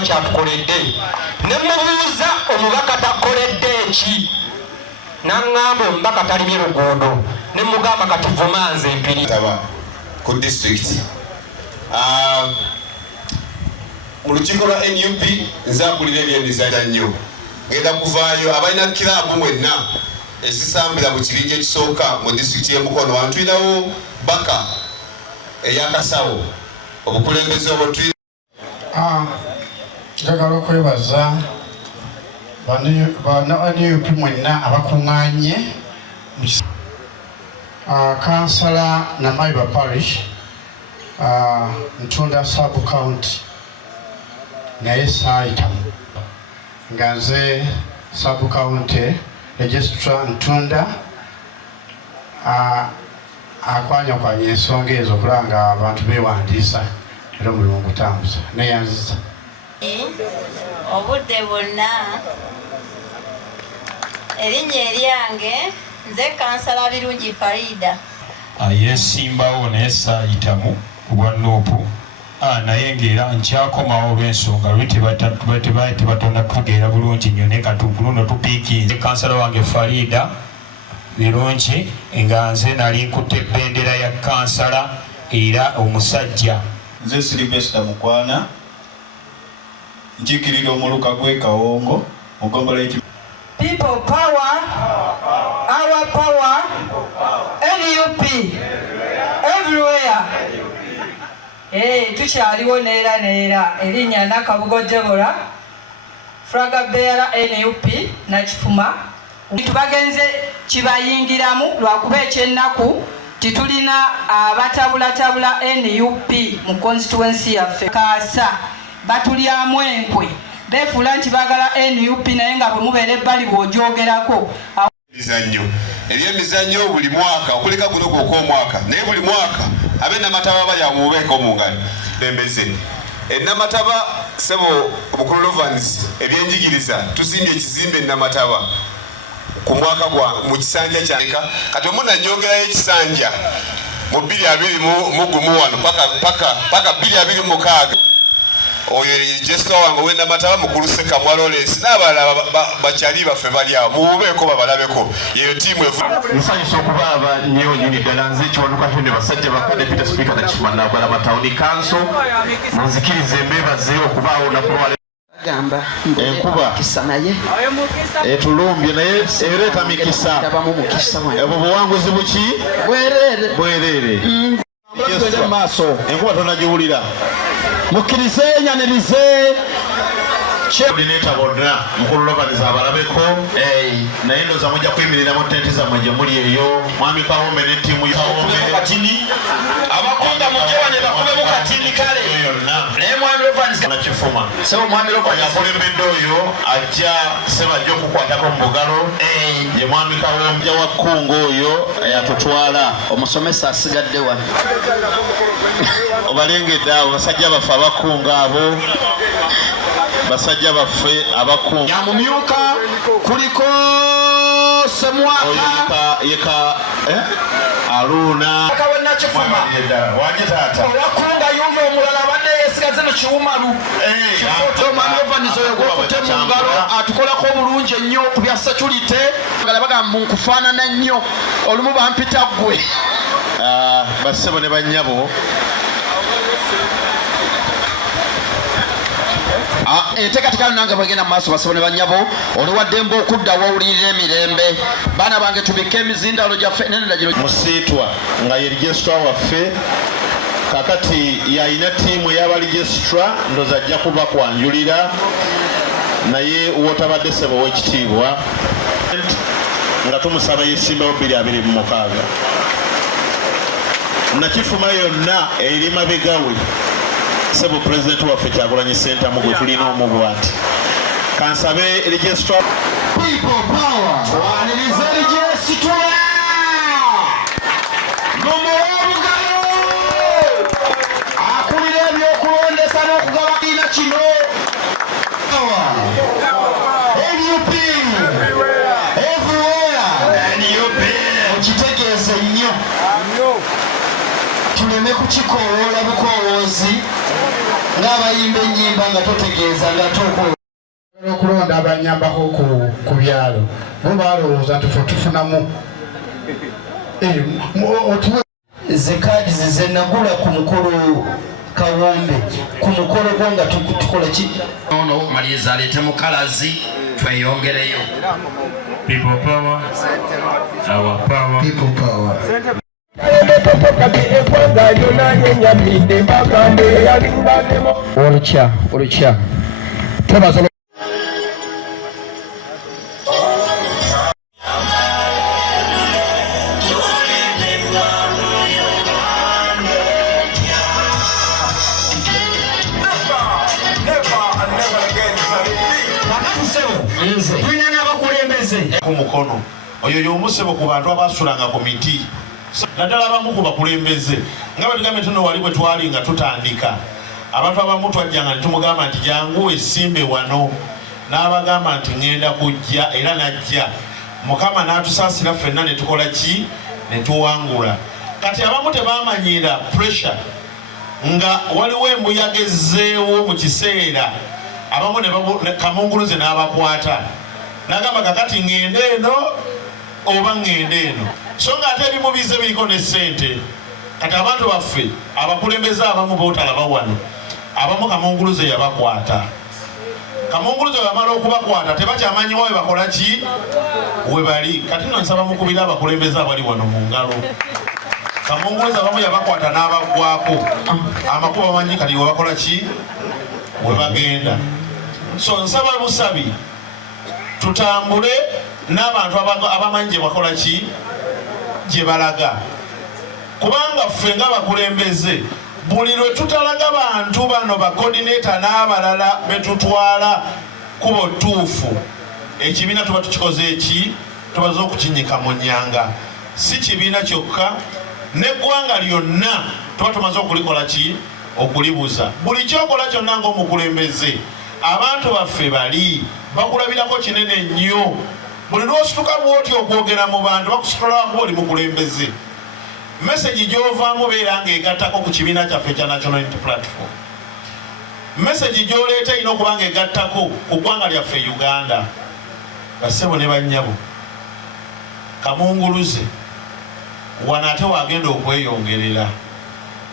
talina kyatukoledde ne mubuuza omubaka takoledde eki n'aŋŋamba omubaka talibye luguudo ne mugamba kati vuma nze mpiri ku disitulikiti mu lukiiko lwa NUP nze akulira ebyemizannyo ngenda kuvaayo abalina kiraabu mwenna ezisambira mu kibinja ekisooka mu disitulikiti y'Emukono wantwirawo baka eyakasawo obukulembeze obutwira njagala okwebaza bana NUP mwenna abakuŋŋaanye kansala Namayuba Parish Ntunda sub county naye saayitamu nga nze sub county registrar Ntunda akwanyakwanya ensonga ezo okulaba nga abantu beewandiisa era omulimu gutambuza neyanziza obudde bwonna erinnya eryange nze kansala Birungi Farida yesimbawo naye saayitamu ku bwa Nuupu naye ng'era nkyakomawo olw'ensonga lwe tebatonda kutegeera bulungi nnyo naye katuufu luno tupiikinze kansala wange Farida Birungi nga nze nali nkutte ebbendera ya kansala era omusajja nze Sylvester Mukwana nkiikirira omuluka gw'e Kawongo mugombolola People power, our power, NUP, everywhere. Tukyaliwo neera erinnya Nakabugo Deborah, flag bearer NUP Nakifuma. Tubagenze kibayingiramu lwakuba ekyennaku titulina abatabulatabula NUP mu constituency yaffe kaasa batulyamu enkwe befuula nti bagala NUP naye nga bwe mubeera ebbali bw'ogyogerako ebyemizannyo buli mwaka okuleka guno gw'okw'omwaka naye buli mwaka abe Namataba balya mubeeko mu ngalo bembeze Namataba sebo obukulu Lovans ebyenjigiriza tuzimbye ekizimbe Namataba ku mwaka gwa mu kisanja kyaleka kati omuna nyongerayo ekisanja mu 2021 paka 2026 oyo gestor wange wenda Namataba mukulu Seka Mwalolesi n'abalala bakyali baffe bali awo mubeeko babalabeko yeyo tiimu nsanyusa okubaaba nnyo nyini ddala nze Kiwanuka Henry basajja bakwa Deputy Speaker Nakifuma Bwalaba Town Council munzikirize mbebaze okubaawo nakulwala gamba enkuba kisanaye etulumbye naye ereeta mikisa ebo buwanguzi buki bwerere maaso enkuba tonagiwulira mukkirize nyanirize Coordinator bonna mukulu Lovans abalabeko naye ndooza mujja kuyimirira mu ttenti zammwe gye muli eyo mwami Kawombe ne ttiimu katini abakonda mujebanye bakubemu katini kale naye mwami Lovans Nakifuma sebo mwami Lovans yakulembedde oyo ajja sebajja okukwatako mu bugalo ye mwami Kawombe wa Kkungo oyo yatutwala omusomesa asigadde wano obalengedde abo basajja baffe abakkunga abo basajja baffe abakkunga nyamumyuka kuliko Semwaka yeka Aruna Nakifuma wanye taata owakunga yumva omulala abadde yeesigaze mu Kiwumalu Omwami Lovans oyo gw'okutte mu ngalo atukolako obulungi ennyo ku bya security ngala bagamba nkufaanana nnyo olumu bampita ggwe bassebo ne bannyabo enteekateeka nange bwegenda mu maaso basabo ne bannyabo oliwaddembe okudda wawulirira emirembe baana bange tubike emizindalo gyaffe nenedagiro musiitwa nga ye registra waffe kakati yalina ttiimu ey'abaregistra ndoza ajja kuba kwanjulira naye wotabadde ssebo w'ekitiibwa nga tumusaba yesimbawo 2026 Nakifuma yonna eri mabegawe sebo president waffe Kyagulanyi Ssentamu gwe tulina omubwati kansabe registra People power waniriza registra nomowabugalo akulira ebyokulondesa n'okugaba kiina kino NUP everywhere okitegeeze nnyo tuleme kukikoloola bukowoozi ng'abayimba ennyimba nga totegeeza nga toko okulonda abanyambako ku byalo bo balowooza tufunamu zekaadi zizenagula ku mukolo kawombe ku mukolo gwo nga tukola ki ono maliriza aleete mukalazi tweyongereyo People power, our power. people power olukya twebaza ku mukono oyo y'omusebo ku bantu abasulanga ku miti naddala abamu ku bakulembeze nga batugambe tuno wali bwe twali nga tutandika abantu abamu twajjanga ne tumugamba nti jangu esimbe wano n'abagamba nti ŋŋenda kujja era najja mukama n'atusaasira ffenna ne tukola ki ne tuwangula kati abamu tebamanyira pressure nga waliwo embuyaga ezzeewo mu kiseera abamu kamunguluze n'abakwata nagamba kakati ŋŋende eno oba ŋŋende eno so nga ate ebimu bize biriko ne ssente kati abantu baffe abakulembeze abamu bootalaba wano abamu kamunguluze yabakwata kamunguluze wamala okubakwata tebakyamanyiwa we bakola ki we bali kati no nsaba mukubira abakulembeze abali wano mu ngalo kamunguluze abamu yabakwata n'abagwako amakuba bamanyi kati we bakola ki we bagenda so nsaba busabi tutambule n'abantu abamanyi gye bakola ki gye balaga kubanga ffe nga bakulembeze buli lwe tutalaga bantu bano bakodineta n'abalala betutwala kuba otuufu ekibiina tuba tukikoze eki tubaze okukinyika mu nnyanga si kibiina kyokka n'eggwanga lyonna tuba tumaze okulikola ki okulibuza buli kyokola kyonna ng'omukulembeze abantu baffe bali bakulabirako kinene nnyo buli lwosituka bwoti okwogera mu bantu bakusitulako oli mukulembeze message gyovaamu beera ng'egattako ku kibiina kyaffe kya National Unity Platform message gy'oleeta erina okuba ng'egattako ku ggwanga lyaffe Uganda bassebo ne bannyabo kamunguluze wano ate wagenda okweyongerera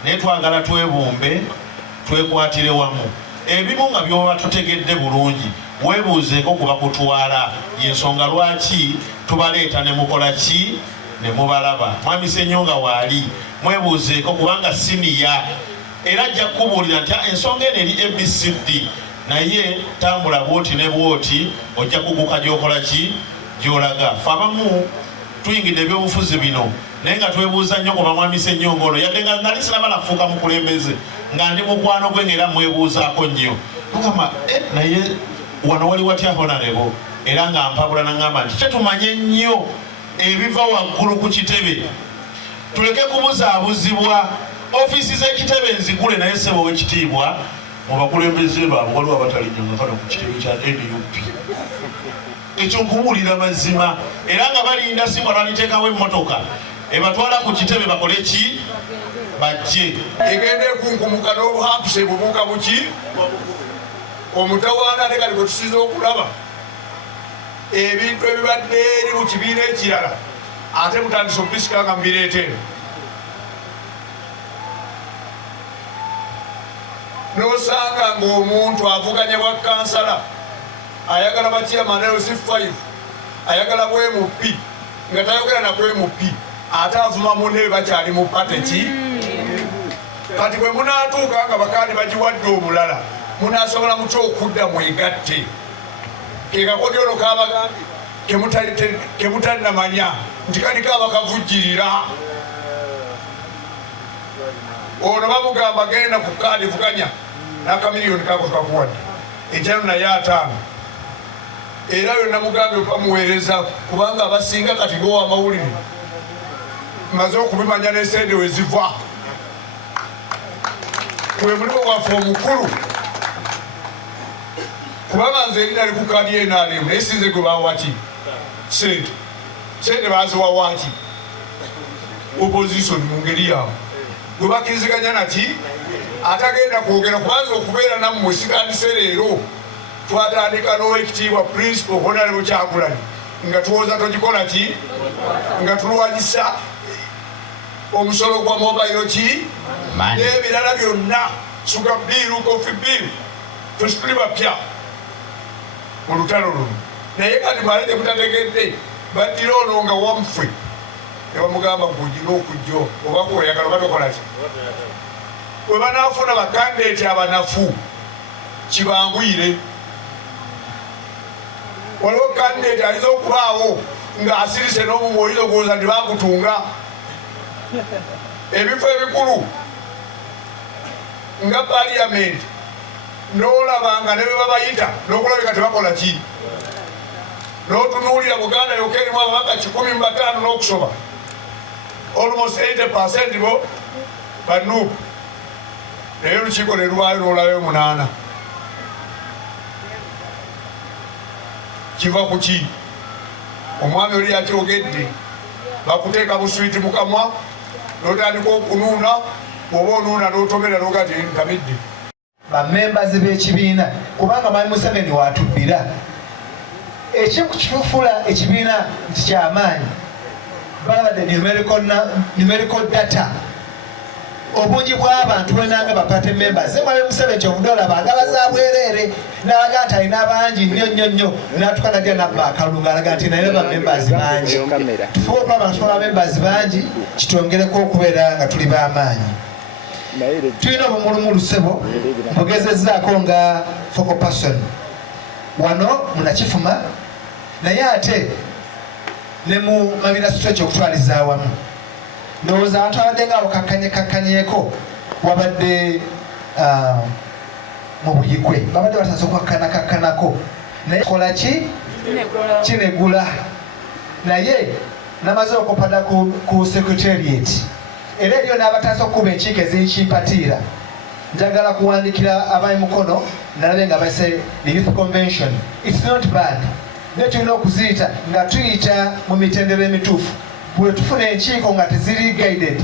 naye twagala twebumbe twekwatire wamu ebimu nga byoba tutegedde bulungi weebuuzeeko kuba kutwala yensonga lwaki tubaleeta ne mukola ki ne mubalaba mwami Ssenyonga waali mwebuuzeeko kubanga siniya era ajja kukubuulira nti ensonga eno eri ABCD naye tambula bwoti ne bwoti ojja kuguka gyokola ki gyolaga fe abamu tuyingidde ebyobufuzi bino naye nga twebuuza nnyo kuba mwami Ssenyonga ono yadde nga nali sinaba nafuuka mukulembeze nga ndi mukwano gwe ng'era mwebuuzaako nnyo mugamba naye wano wali watya honorable era nga mpabula naŋŋamba nti kyetumanye nnyo ebiva waggulu ku kitebe tuleke kubuzaabuzibwa ofiisi z'ekitebe nzigule naye ssebo w'ekitiibwa mu bakulembeze baabwe waliwo abatalinnyo kano ku kitebe kya NUP ekyo nkubuulira mazima era nga balinda simbwa lwaliteekawo emmotoka ebatwala ku kitebe bakole ki bajje egende kunkumuka n'obuhampuse bubuuka buki omutawaana ne kati bwe tusinza okulaba ebintu ebibadde eri mu kibiina ekirala ate mutandisa opisika nga mubireeta eno n'osanga ng'omuntu avuganya bwa kansala ayagala bachairman LC5 ayagala bwe MP nga tayogera na bwe MP ate avuma munne bakyali mu pate ki kati bwe munaatuuka nga bakandi bagiwadde omulala munasobola mutya okudda mwegatte kekakodyono kabagambye kemutanamanya nti kanikaba kavujjirira ono bamugamba genda ku kaadi vuganya n'akamiliyoni kako twakuwadde ekyano naye 5 era yonna mugambye bamuweereza kubanga abasinga kati gowa amawulire maze okubimanya n'esente we ziva kwe mulimu gwaffe omukulu kubanga nze erina ali ku kaadi y'enaalemu naye sinze gwe bawaki sente baziwa waki opposition mu ngeri yaabwe gwe bakkiriziganya naki atagenda kwogera kubanza okubeera nammwe sikandise leero twatandika n'owekitiibwa principal Honorable Kyagulanyi nga tuwoza togikola ki nga tulwanyisa omusolo gwa mobile ki n'ebirala byonna suga biiru kofi biiru tusituli bapya mu lutalo luno naye kati mwale temutategedde baddira ono nga wamuffe ne bamugamba ng'ogira okujjo oba kweoyagala oba tokola ki bwe banaafuna bakandideeti abanafu kibanguyire waliwo kandideeti ayinza okubaawo ng'asirise n'omumwe oyinza okuwooza nti bakutunga ebifo ebikulu nga paliyamenti n'olabanga ne bwe babayita n'okulabika tebakola ki n'otunuulira Buganda yokka erimu ababaka 15 n'okusoba almost 80% bo banuupu naye olukiiko ne lwayo n'olayo 8 kiva ku ki omwami oli yakyogedde bakuteeka buswiti mu kamwa n'otandika okunuuna bw'oba onuuna n'otomera n'oga ti ntamidde bamembazi b'ekibiina kubanga Mwami Museveni watubbira ekyekukifuufula ekibiina nti kyamaanyi balabadde numerical data obungi bw'abantu bwenanga bapate members Mwami Museveni kyovudde olaba agabaza bwereere n'aga nti alina abangi nnyo n'atuuka najja nabba akalungu alaga nti naye bamembers bangi tufuba okulaba nga tufuna bamembers bangi kitwongereko okubeera nga tuli b'amaanyi tulina obumulumulu ssebo mugezezzaako nga focal person wano munakifuma naye ate ne mu mabira stretch okutwaliza awamu ndowooza abantu abadde nga bakakkanyeeko wabadde mu buyigwe babadde bataza okwakkanakakkanako naye kola ki kinegula naye namaze okupada ku secretariat era eriyo n'abataasa okukuba enkiiko ezikimpatiira njagala kuwandikira abayi mukono nalabe nga base the youth convention it's not bad naye tulina okuziyita nga tuyita mu mitendera emituufu bwe tufuna enkiiko nga teziri guided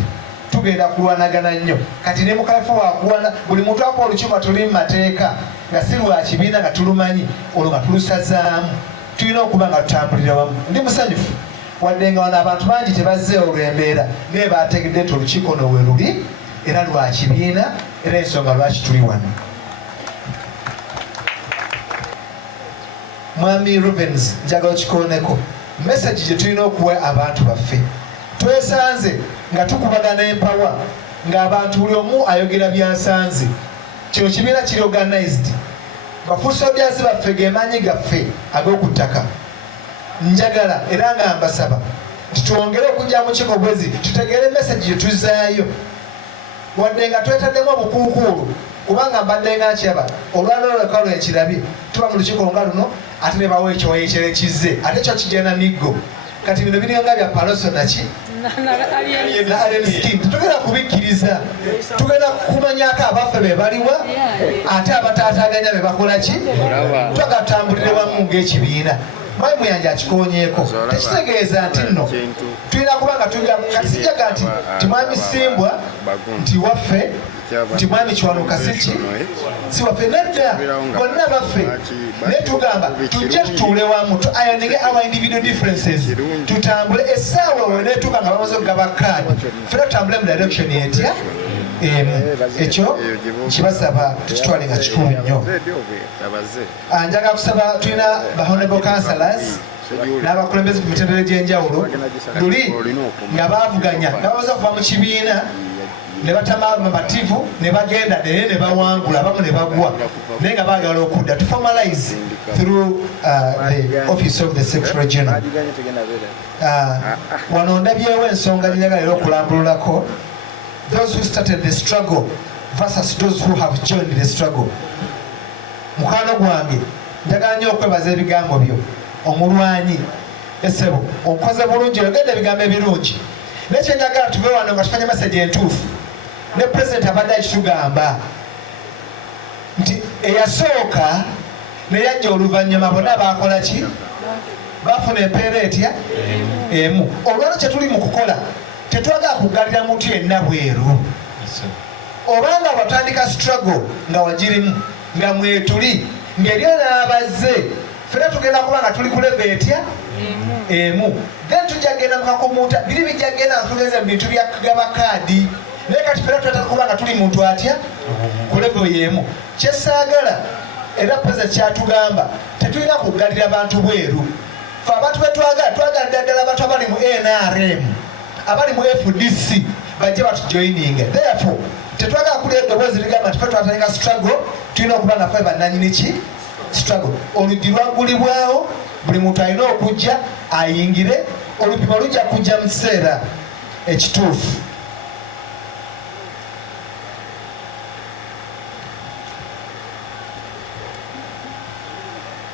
tugenda kulwanagana nnyo kati ne mukafu wakuwana buli muntu akola olukiiko tuli mu mateeka nga si lwa kibiina nga tulumanyi olwo nga tulusazaamu tulina okuba nga tutambulira wamu ndi musanyufu wadde nga wano abantu bangi tebazze olw'embeera naye bategedde nti olukiiko no we luli era lwa kibiina era ensonga lwaki tuli wano. Mwami Rubens njagala kikooneko message gye tulina okuwa abantu baffe twesanze nga tukubagana empawa ng'abantu buli omu ayogera byasanze kino kibiina kiri organized bafuusoljazi baffe gemaanyi gaffe ag'okuttaka njagala era nga mbasaba tutwongere okujja mu kiiko bwezi tutegeere message gye tuzaayo wadde nga twetaddemu obukuukuulu kubanga mbadde nga nkyaba olwaloleka lwenkirabye tuba mu lukiiko nga luno ate ne bawa ekyowayo ekyerekizze ate kyo kigenda miggo kati bino biringa bya paloso naki na alenskin tetugenda kubikkiriza tugenda kumanyako abaffe be baliwa ate abataataganya be bakola ki twagatambulire wamu ng'ekibiina Mwami Muyanja akikonyeeko tekitegeeza nti nno tulina kubanga kati sijaga nti Mwami Simbwa nti waffe nti Mwami Kiwanuka siki si waffe nedda bonna baffe naye tugamba tujje tutuule wamu tuayaninge our individual differences tutambule essaawa weneetuuka nga bamaze okugaba kaadi ffena tutambule mu direction etya ekyo nkibasaba tukitwale nga kikulu nnyo. Njagala kusaba tulina ba honorable councillors n'abakulembeze ku mitendera egy'enjawulo luli nga baavuganya nga bamaze okuva mu kibiina ne batama mativu ne bagenda naye ne bawangula abamu ne bagwa naye nga baagala okudda to formalize through the office of the secretary general. Wano ndabyewo ensonga njagala era okulambululako those who started the struggle versus those who have joined the struggle. Mukwano gwange njagala nnyo okwebaza ebigambo byo omulwanyi essebo okoze bulungi oyogedde ebigambo ebirungi naye kyenjagala tuve wano nga tufanye message entuufu ne president abadde akitugamba nti eyasooka ne yajja oluvannyuma bonna baakola ki bafuna empeera etya emu olwalo kye tuli mu kukola tetwagala kugalira muntu yenna bweru obanga watandika struggle nga wagirimu nga mwetuli ng'eri n'abazze fena tugenda kuba nga tuli ku level etya emu then tujja genda mukakumuuta biri bijja genda nga tugeze mu bintu byagaba kaadi naye kati fena tutandika kuba nga tuli muntu atya ku level y'emu kyesaagala era peza kyatugamba tetulina kugalira bantu bweru fe abantu betwagala ddala abantu abali mu NRM abali mu FDC bajje batujoyininge therefore tetwagala kulya eddoboozi ligamba nti fe twatandika struggle tulina okuba nga fe bannanyini ki struggle oluggi lwagulibwawo buli muntu alina okujja ayingire olupimo lujja kujja mu kiseera ekituufu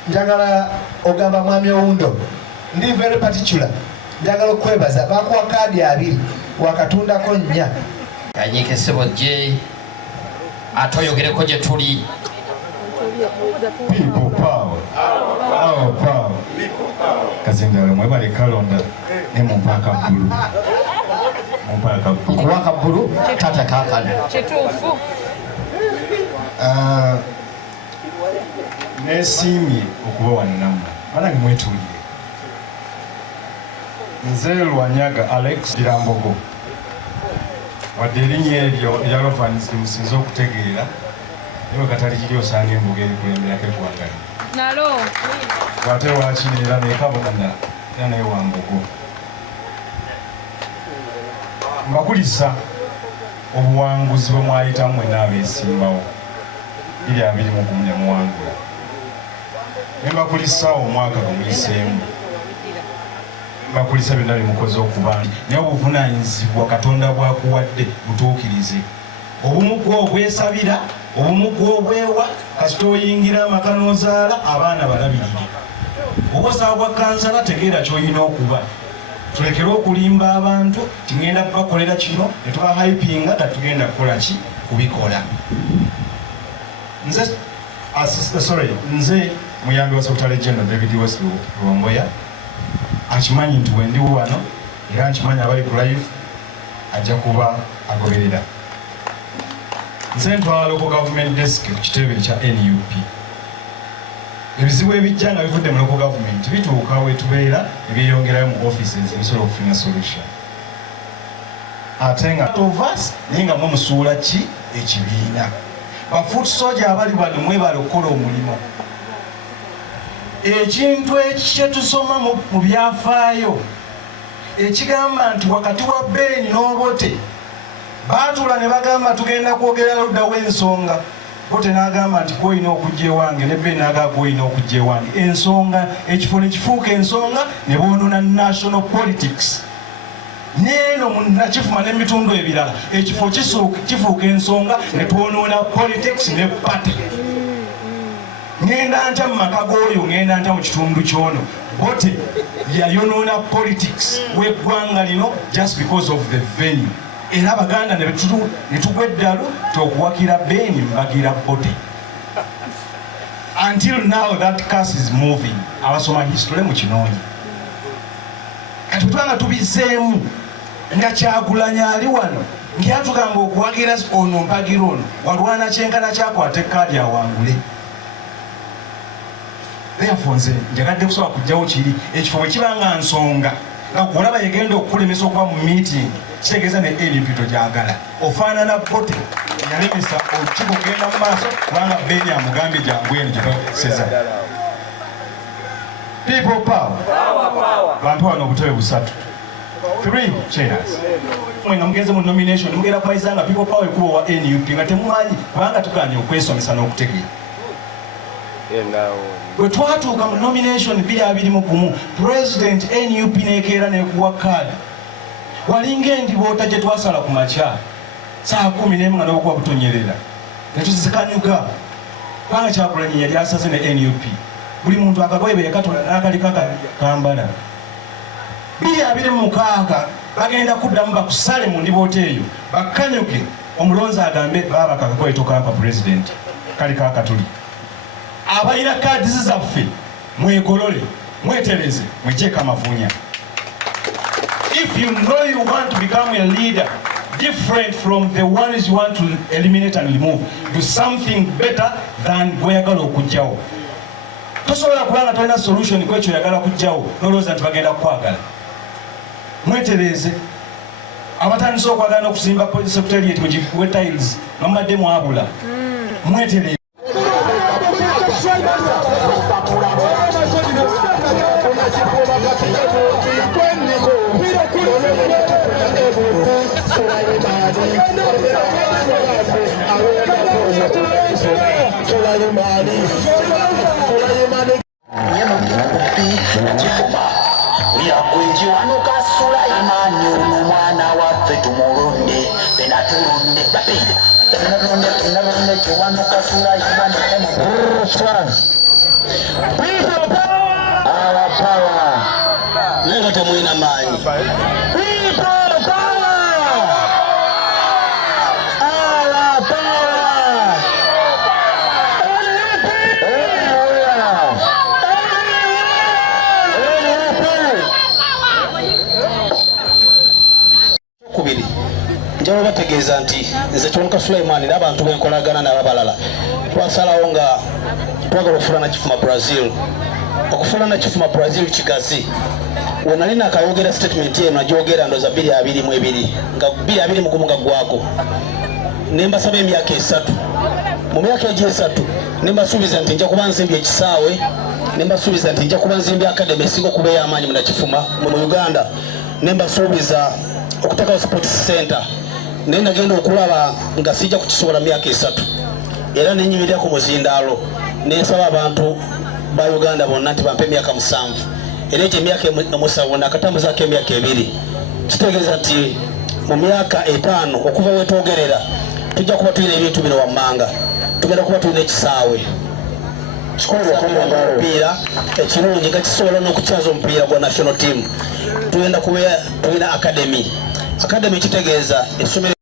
njagala ogamba mwami Owundo ndi very particular njagala okwebaza bakuwa kaadi 2 wakatundako 4 kanyike sebo je atoyogereko gye tuli People power. Our power. Kazindalo mwebale kalonda ne mumpaka bulu. Mumpaka bulu. Kuwaka bulu tata kakana. Kituufu. Nesimye okuba wano namwe. Banange mwetulire. Nze Lwanyaga Alex Dirambogo. Wadde erinnya eryo erya Lovanisi musinze okutegeera. Niwe katali kiri osaanga embuga erikulembera keggwanga nalo wate wakinira nekabona era naye wambugo mbakulisa obuwanguzi bwe mwayitamu mwenna abeesimbawo 2024 muwangula ne mbakulisa omwaka gwe muyiseemu mbakulisa byonna bimukoze okuba naye obuvunaanyizibwa Katonda bwakuwadde butuukirize obumu gwo obwesabira obumu gwo obwewa kasita oyingira amaka n'ozaala abaana balabirire obusaba bwa kansala tegeera ky'olina okuba tulekere okulimba abantu tingenda kubakolera kino ne tubahypinga nga tugenda kukola ki kubikola nze muyambi wa Secretary General David West Lwomboya akimanyi nti wendi wano era nkimanyi abali ku live ajja kuba agoberera nze ntwala local government desk ku kitebe ekya NUP ebizibu ebijja nga bivudde mu local government bituuka we tubeera ebyeyongerayo mu offices ebisobola okufuna solution ate nga ovas naye nga mumusuula ki ekibiina bafoot soja abali bano mwebala okukola omulimu ekintu ekyetusoma mu byafaayo ekigamba nti wakati wa Beni n'Obote baatula ne bagamba tugenda kwogera ludda w'ensonga Bote n'agamba nti kwolina okujja ewange ne Beni n'agamba kwolina okujja ewange ensonga ekifo ne kifuuka ensonga ne boonona national politics neeno munakifuma n'emitundu ebirala ekifo kifuuka ensonga ne twonoona politics ne party ngenda ntya mu maka g'oyo ngenda ntya mu kitundu kyono Bote yayonoona politics w'eggwanga lino just because of the venue era Abaganda ne tugwa eddalu tokuwakira Beni mbagira Bote until now that curse is moving abasoma history mu kinoonya kati twanga tubizeemu nga Kyagulanyi ali wano ngyatugamba okuwagira ono mpagira ono walwana kyenkana kyakwata ekkaadi awangule therefore nze njagadde kusobola kujjawo kiri ekifo bwe kibanga nsonga nga kuolaba yegenda okukulemesa okuba mu meeting kitegeeza ne NUP togyagala ofaanana Bote yalemesa olukiiko kugenda mu maaso kubanga Beni amugambye jangweno gyetoseza people power bampe wano obutebe 3 chairs mwenga mugeze mu nomination mugera kwaizanga people power ekubo wa NUP nga temumanyi kubanga tuganye okwesomesa n'okutegeera bwe twatuuka mu nomination 2021 president NUP nekeera nekuwa kaadi walinga endiboota gye twasala ku makya saa 11 nga n'okuba butonyerera ne tuzikanyuka kubanga Kyagulanyi yali asaze ne NUP buli muntu akagoye be yakatola n'akaliko kambala 2026 bagenda kuddamu bakusale mu ndiboota eyo bakanyuke omulonzi agambe baba kakagoye tokampa president kali kakatuli abalina kaadi zaffe mwegolole mwetereze mwekyeko amafuunya. If you know you want to become a leader, different from the ones you want to eliminate and remove. Do something better than gweyagala okujjawo. Tosobola kubanga tolina solution kwekyo oyagala kujjawo nolowooza nti bagenda kukwagala. Mwetereze abatandise okwagala n'okuzimba secretariat mugifuwe tiles namumadde mwabula. Mwetereze. Yakwenjiwanuka Sulaimani umwana waffe tumulonde benatulonde tunalonde kiwanuka Sulaimani ala power nenga temwina manyi njalo bategeeza nti nze Kiwanuka Sulaiman n'abantu benkolagana n'abalala twasalawo nga twagala okufuulana kifuma Brazil. Okufuulana kifuma Brazil kigazi wenali nakayogera statement eno nagyogera ndoza 222 nga 221 nga gwako nembasaba emyaka 3 mu myaka egi 3 nembasuubiza nti nja kuba nzimbye ekisaawe nembasuubiza nti nja kuba nzimbye academy esinga okuba ey'amaanyi mu nakifuma mu Uganda nembasuubiza okutekawo sports center naye nagenda okulaba nga sijja kukisobola myaka 3 era nenyimirira ku muzindaalo nensaba abantu ba Uganda bonna nti bampe emyaka 7 era ekyo emyaka 7 nakatambuzaako emyaka 2 kitegeeza nti mu myaka 5 okuva wetwogerera tujja kuba tulina ebintu bino wammanga tugenda kuba tulina ekisaawe omupiira ekirungi nga kisobola n'okukyaza omupiira gwa national team tugenda kuba tulina academy kitegeeza essomero